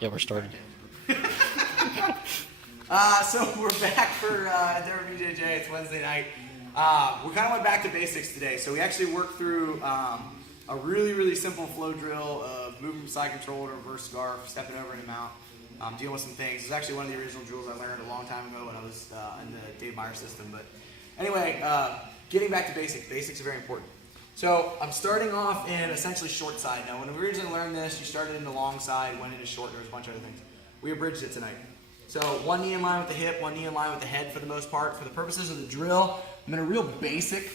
Yeah, we're started. So we're back for Endeavor BJJ. It's Wednesday night. We kind of went back to basics today. So we actually worked through a really simple flow drill of moving from side control to reverse scarf, stepping over into mount, dealing with some things. It's actually one of the original drills I learned a long time ago when I was in the Dave Meyer system. But anyway, getting back to basics. Basics are very important. So I'm starting off in essentially short side. Now, when we originally learned this, you started in the long side, went into short, and there was a bunch of other things. We abridged it tonight. So one knee in line with the hip, one knee in line with the head for the most part. For the purposes of the drill, I'm in a real basic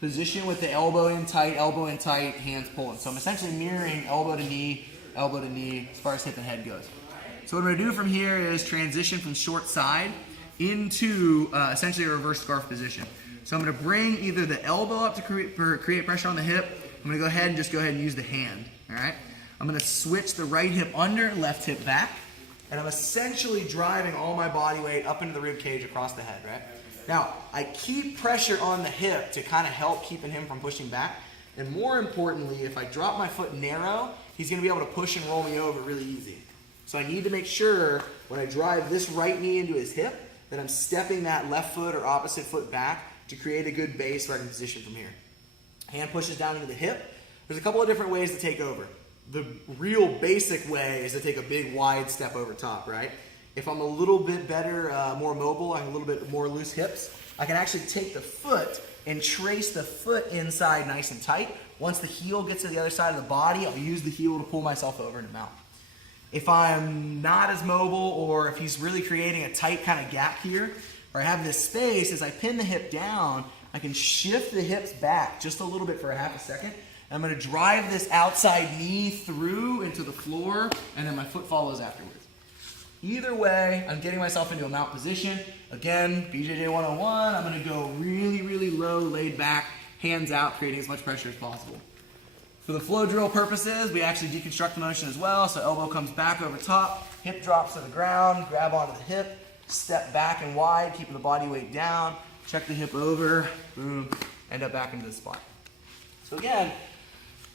position with the elbow in tight, hands pulling. So I'm essentially mirroring elbow to knee, as far as hip and head goes. So what I'm going to do from here is transition from short side into essentially a reverse scarf position. So I'm going to bring either the elbow up to create pressure on the hip. I'm going to go ahead and use the hand. All right. I'm going to switch the right hip under, left hip back, and I'm essentially driving all my body weight up into the rib cage across the head. Right. Now I keep pressure on the hip to kind of help keeping him from pushing back. And more importantly, if I drop my foot narrow, he's going to be able to push and roll me over really easy. So I need to make sure when I drive this right knee into his hip that I'm stepping that left foot or opposite foot back to create a good base where I can position from here. Hand pushes down into the hip. There's a couple of different ways to take over. The real basic way is to take a big wide step over top, right? If I'm a little bit better, more mobile, I have a little bit more loose hips, I can actually take the foot and trace the foot inside nice and tight. Once the heel gets to the other side of the body, I'll use the heel to pull myself over into mount. If I'm not as mobile, or if he's really creating a tight kind of gap here, or I have this space, as I pin the hip down, I can shift the hips back just a little bit for a half a second. I'm going to drive this outside knee through into the floor, and then my foot follows afterwards. Either way, I'm getting myself into a mount position. Again, BJJ 101, I'm going to go really low, laid back, hands out, creating as much pressure as possible. For the flow drill purposes, we actually deconstruct the motion as well. So elbow comes back over top, hip drops to the ground, grab onto the hip, step back and wide, keeping the body weight down, check the hip over, boom, end up back into the spot. So again,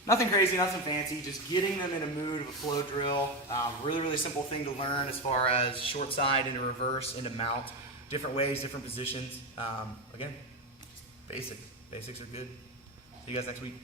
nothing crazy, nothing fancy, just getting them in a mood of a flow drill. Really simple thing to learn as far as short side into reverse, into mount, different ways, different positions. Again, basics are good. See you guys next week.